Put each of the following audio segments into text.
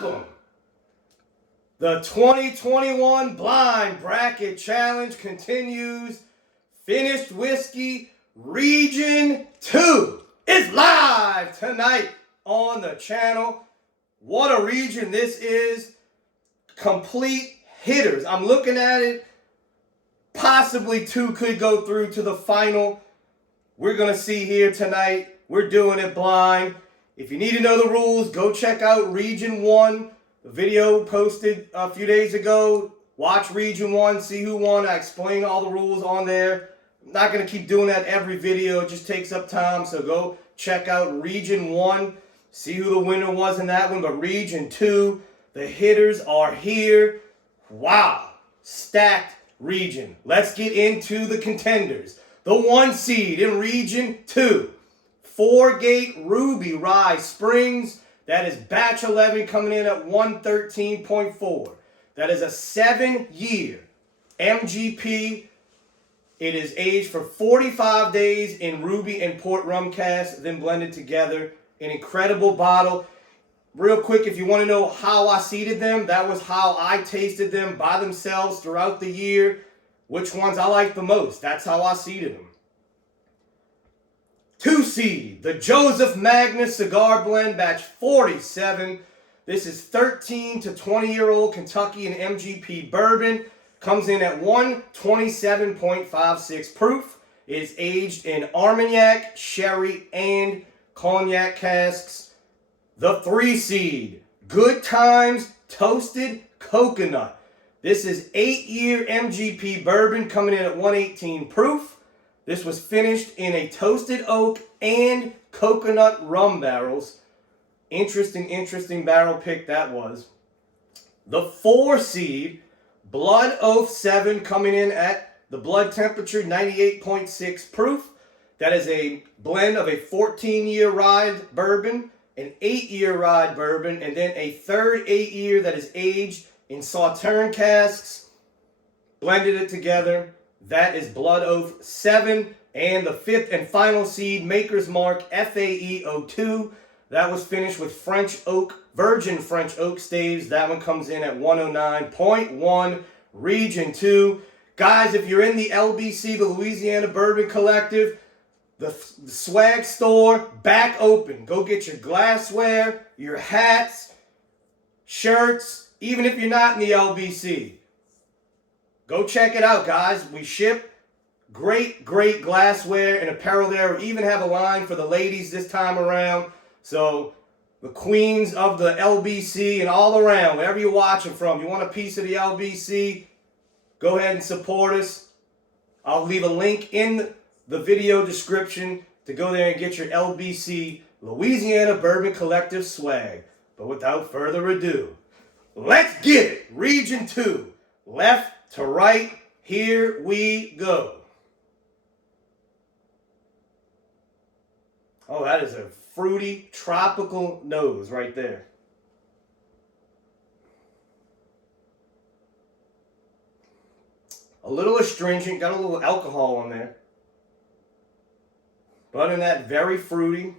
Drop 'em. The 2021 Blind Bracket Challenge continues. Finished Whiskey Region 2 is live tonight on the channel. What a region this is. Complete hitters. I'm looking at it. Possibly two could go through to the final. We're going to see here tonight. We're doing it blind. If you need to know the rules, go check out Region 1. The video posted a few days ago. Watch Region 1, see who won. I explain all the rules on there. I'm not going to keep doing that every video. It just takes up time. So go check out Region 1. See who the winner was in that one. But Region 2, the hitters are here. Wow. Stacked region. Let's get into the contenders. The 1 seed in Region 2. 4-Gate Ruby Rye Springs. That is batch 11 coming in at 113.4. That is a 7-year MGP. It is aged for 45 days in ruby and port rum cask, then blended together. An incredible bottle. Real quick, if you want to know how I seeded them, that was how I tasted them by themselves throughout the year. Which ones I like the most. That's how I seeded them. 2 seed, the Joseph Magnus Cigar Blend, batch 47. This is 13 to 20-year-old Kentucky and MGP bourbon. Comes in at 127.56 proof. It is aged in Armagnac, sherry, and cognac casks. The 3 seed, Good Times Toasted Coconut. This is 8-year MGP bourbon coming in at 118 proof. This was finished in a toasted oak and coconut rum barrels. Interesting barrel pick that was. The 4 seed, Blood Oath 7, coming in at the blood temperature 98.6 proof. That is a blend of a 14-year rye bourbon, an 8-year rye bourbon, and then a third 8-year that is aged in Sauterne casks. Blended it together. That is Blood Oath 7. And the 5th and final seed, Maker's Mark FAE02. That was finished with French oak, virgin French oak staves. That one comes in at 109.1, Region 2. Guys, if you're in the LBC, the Louisiana Bourbon Collective, the swag store, back open. Go get your glassware, your hats, shirts, even if you're not in the LBC. Go check it out, guys. We ship great glassware and apparel there. We even have a line for the ladies this time around. So the queens of the LBC and all around, wherever you're watching from, you want a piece of the LBC, go ahead and support us. I'll leave a link in the video description to go there and get your LBC Louisiana Bourbon Collective swag. But without further ado, let's get it. Region 2, left to right, here we go. Oh, that is a fruity, tropical nose right there. A little astringent, got a little alcohol in there. But other than that, very fruity.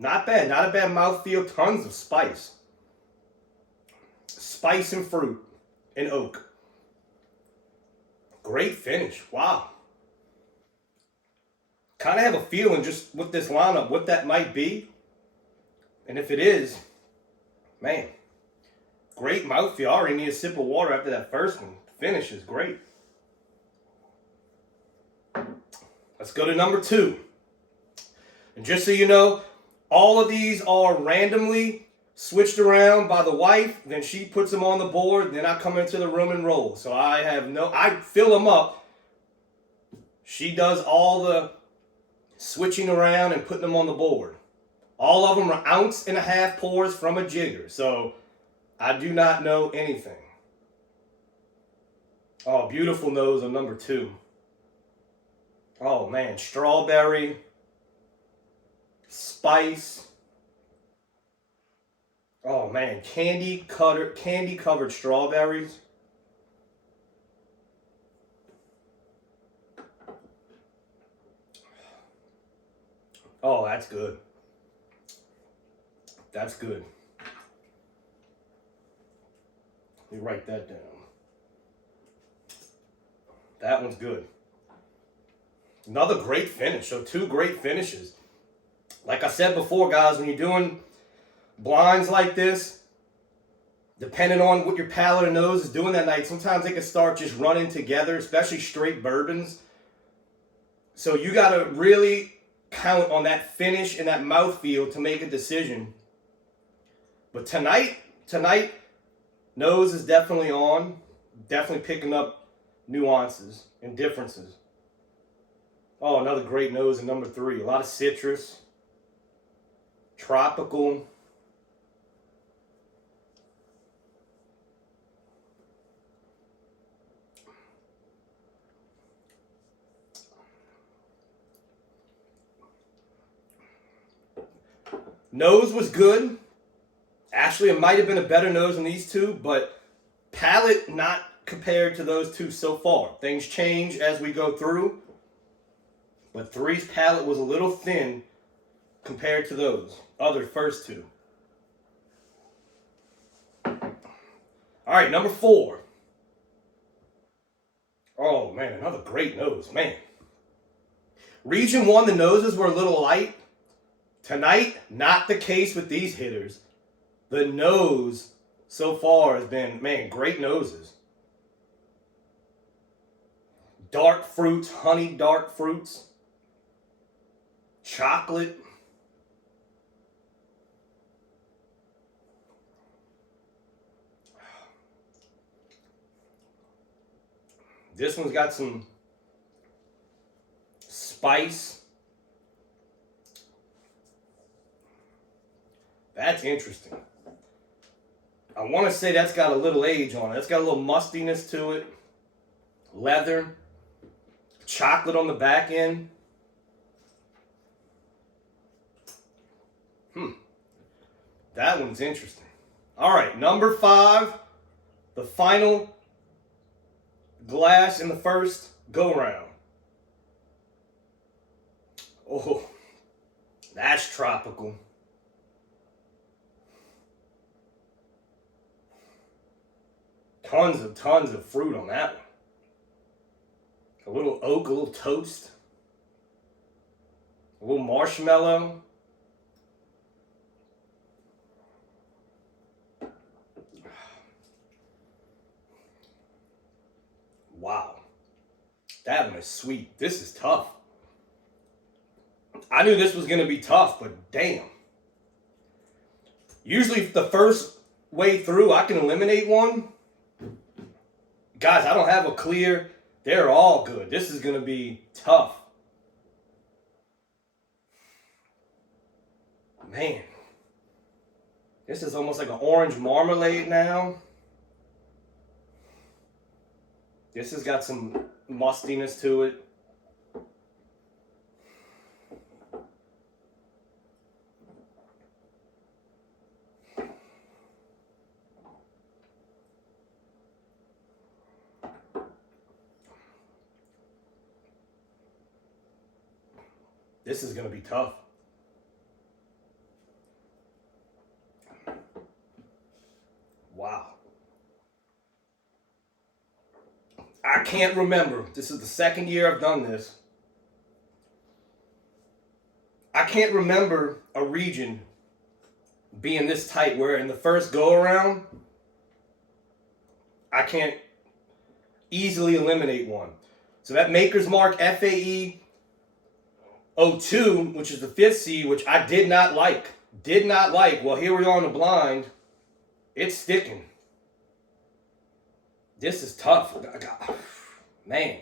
Not bad, not a bad mouthfeel. Tons of spice. Spice and fruit and oak. Great finish. Wow. Kind of have a feeling just with this lineup what that might be. And if it is, man, great mouthfeel. I already need a sip of water after that first one. The finish is great. Let's go to number 2. And just so you know, all of these are randomly switched around by the wife. Then she puts them on the board. Then I come into the room and roll. So I fill them up. She does all the switching around and putting them on the board. All of them are 1.5 ounce pours from a jigger. So I do not know anything. Oh, beautiful nose on number 2. Oh man, strawberry, spice. Oh man, candy covered strawberries. Oh, that's good. That's good. Let me write that down. That one's good. Another great finish. So 2 great finishes. Like I said before, guys, when you're doing blinds like this, depending on what your palate and nose is doing that night, sometimes they can start just running together, especially straight bourbons. So you got to really count on that finish and that mouthfeel to make a decision. But tonight, nose is definitely on. Definitely picking up nuances and differences. Oh, another great nose in number 3. A lot of citrus. Tropical. Nose was good. Actually, it might have been a better nose than these 2, but palate not compared to those 2 so far. Things change as we go through, but 3's palate was a little thin compared to those other first 2. All right, number 4. Oh, man, another great nose, man. Region 1, the noses were a little light. Tonight, not the case with these hitters. The nose so far has been, man, great noses. Dark fruits, honey dark fruits. Chocolate. This one's got some spice. That's interesting. I want to say that's got a little age on it. It's got a little mustiness to it. Leather. Chocolate on the back end. That one's interesting. All right, number 5. The final glass in the first go-round. Oh, that's tropical. Tons of fruit on that one. A little oak, a little toast. A little marshmallow. Wow. That one is sweet. This is tough. I knew this was going to be tough, but damn. Usually the first way through I can eliminate one. Guys, I don't have a clear. They're all good. This is going to be tough. Man. This is almost like an orange marmalade now. This has got some mustiness to it. This is going to be tough. Wow. I can't remember. This is the second year I've done this. I can't remember a region being this tight where in the first go around, I can't easily eliminate one. So that Maker's Mark FAE 02, which is the 5th seed, which I did not like. Did not like. Well, here we are on the blind. It's sticking. This is tough. Man.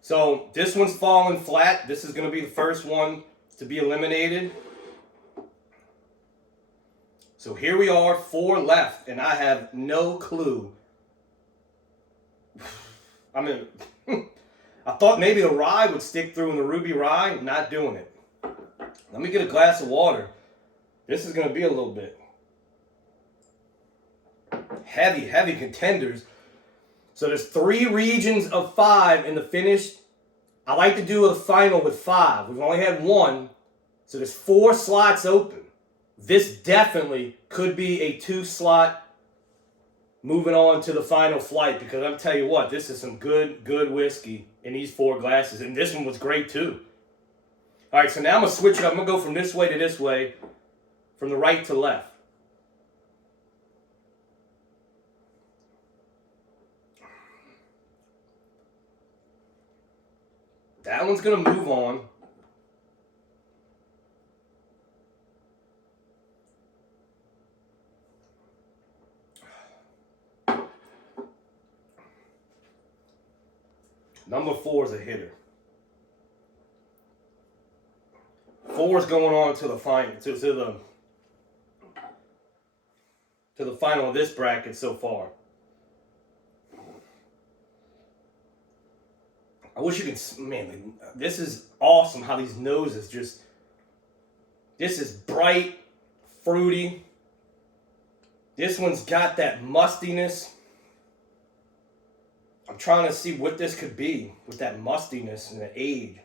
So this one's falling flat. This is going to be the first one to be eliminated. So here we are, 4 left, and I have no clue. I mean, I thought maybe the rye would stick through in the ruby rye. Not doing it. Let me get a glass of water. This is going to be a little bit heavy contenders. So there's 3 regions of 5 in the finish. I like to do a final with 5. We've only had 1, so there's 4 slots open. This definitely could be a 2-slot moving on to the final flight, because I'm telling you what, this is some good whiskey in these 4 glasses, and this one was great too. All right, so now I'm going to switch it up. I'm going to go from this way to this way, from the right to left. That one's going to move on. Number 4 is a hitter. 4 is going on to the final, to the final of this bracket so far. I wish you could, man, this is awesome how these noses just, this is bright, fruity. This one's got that mustiness. I'm trying to see what this could be with that mustiness and the age.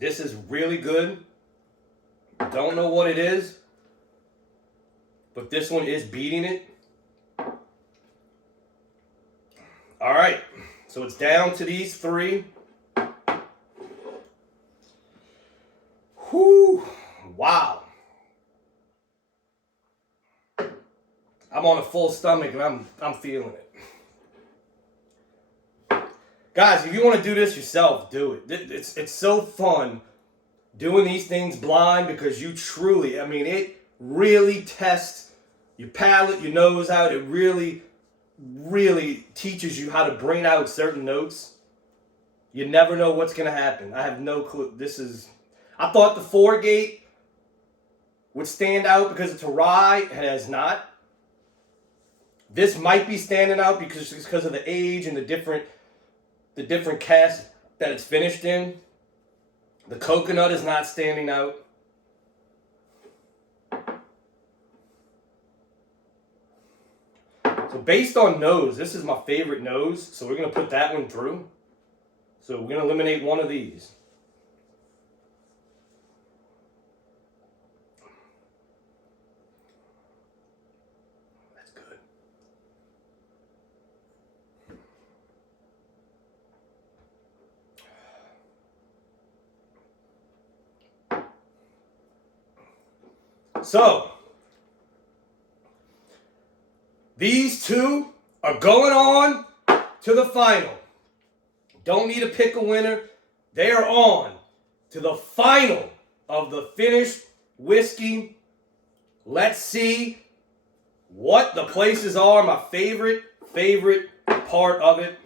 This is really good. Don't know what it is, but this one is beating it. All right, so it's down to these 3. Whew, wow. I'm on a full stomach and I'm feeling it. Guys, if you want to do this yourself, do it. It's so fun doing these things blind, because you truly, I mean, it really tests your palate, your nose out. It really teaches you how to bring out certain notes. You never know what's going to happen. I have no clue. I thought the 4-gate would stand out because it's a rye. It has not. This might be standing out because of the age and the different casks that it's finished in. The coconut is not standing out. So based on nose, this is my favorite nose. So we're going to put that one through. So we're going to eliminate one of these. That's good. So these 2 are going on to the final. Don't need to pick a winner. They are on to the final of the finished whiskey. Let's see what the places are. My favorite part of it.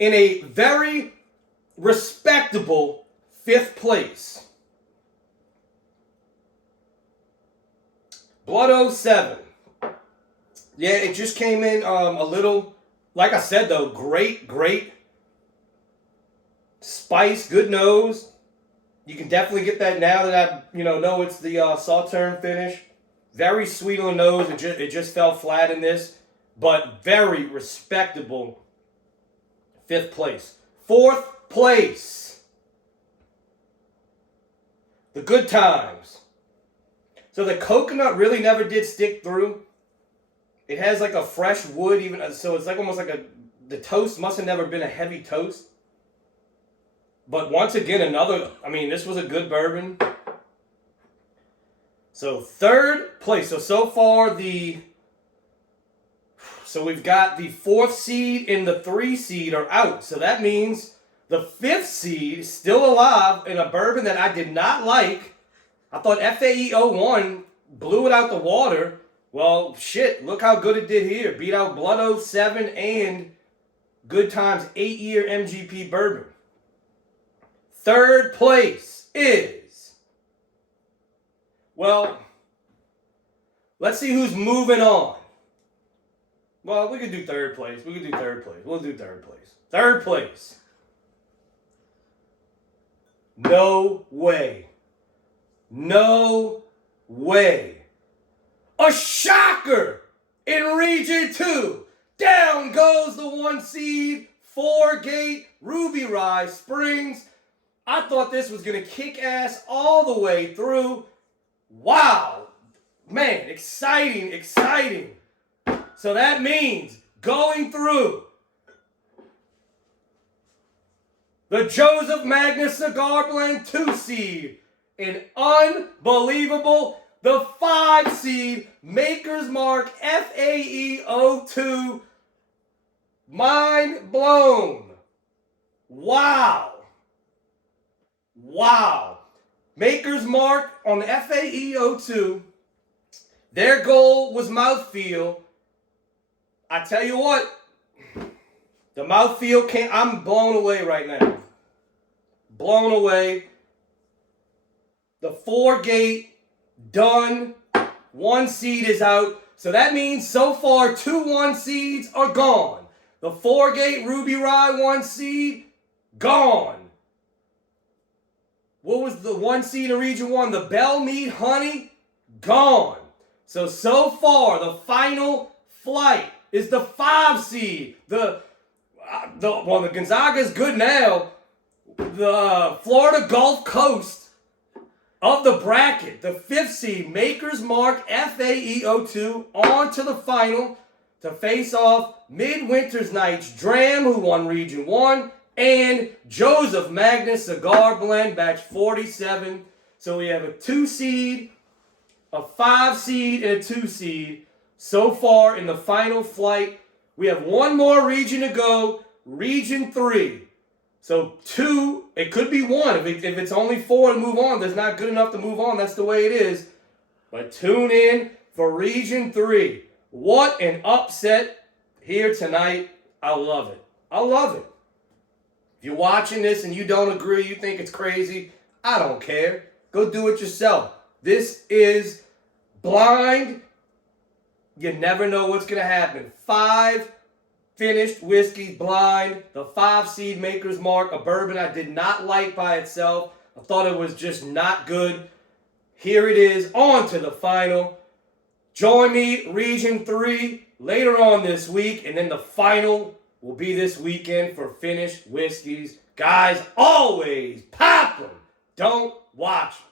In a very respectable 5th place, Blood 07. Yeah, it just came in a little, like I said though, great spice, good nose. You can definitely get that now that I know it's the Sauterne finish. Very sweet on the nose. It just fell flat in this, but very respectable 5th place. 4th place, the Good Times. So the coconut really never did stick through. It has like a fresh wood, even so it's like almost like the toast must have never been a heavy toast. But once again, this was a good bourbon. So 3rd place. So far so we've got the 4th seed and the 3 seed are out. So that means the 5th seed is still alive in a bourbon that I did not like. I thought FAE 01 blew it out the water. Well, shit, look how good it did here. Beat out Blood 07 and Good Times 8-year MGP bourbon. 3rd place is, well, let's see who's moving on. Well, we could do third place. We'll do third place. Third place. No way. No way. A shocker in Region 2. Down goes the 1 seed, 4-gate, Ruby Rye Springs. I thought this was going to kick ass all the way through. Wow. Man, exciting. So that means going through the Joseph Magnus Cigar Blend 2 seed, an unbelievable, the 5 seed Maker's Mark FAE 02. Mind blown. Wow. Maker's Mark on the FAE 02. Their goal was mouthfeel. I tell you what, the mouthfeel can't. I'm blown away right now. Blown away. The 4-gate done. 1 seed is out. So that means so far 2 1 seeds are gone. The 4-gate Ruby Rye 1 seed, gone. What was the 1 seed in Region 1? The Bell Mead Honey, gone. So far, the final flight is the 5 seed. The Gonzaga's good now. The Florida Gulf Coast of the bracket, the 5th seed, Maker's Mark FAE 02, on to the final to face off Midwinter's Nights Dram, who won Region 1, and Joseph Magnus Cigar Blend, batch 47. So we have a 2 seed, a 5 seed, and a 2 seed so far in the final flight. We have 1 more region to go, Region 3. So 2, it could be 1. If it's only 4 to move on, that's not good enough to move on. That's the way it is. But tune in for Region 3. What an upset here tonight. I love it. If you're watching this and you don't agree, you think it's crazy, I don't care. Go do it yourself. This is blind. You never know what's going to happen. 5 finished whiskeys blind. The 5 seed Maker's Mark, a bourbon I did not like by itself. I thought it was just not good. Here it is, on to the final. Join me, Region 3, later on this week, and then the final will be this weekend for finished whiskeys. Guys, always pop them. Don't watch them.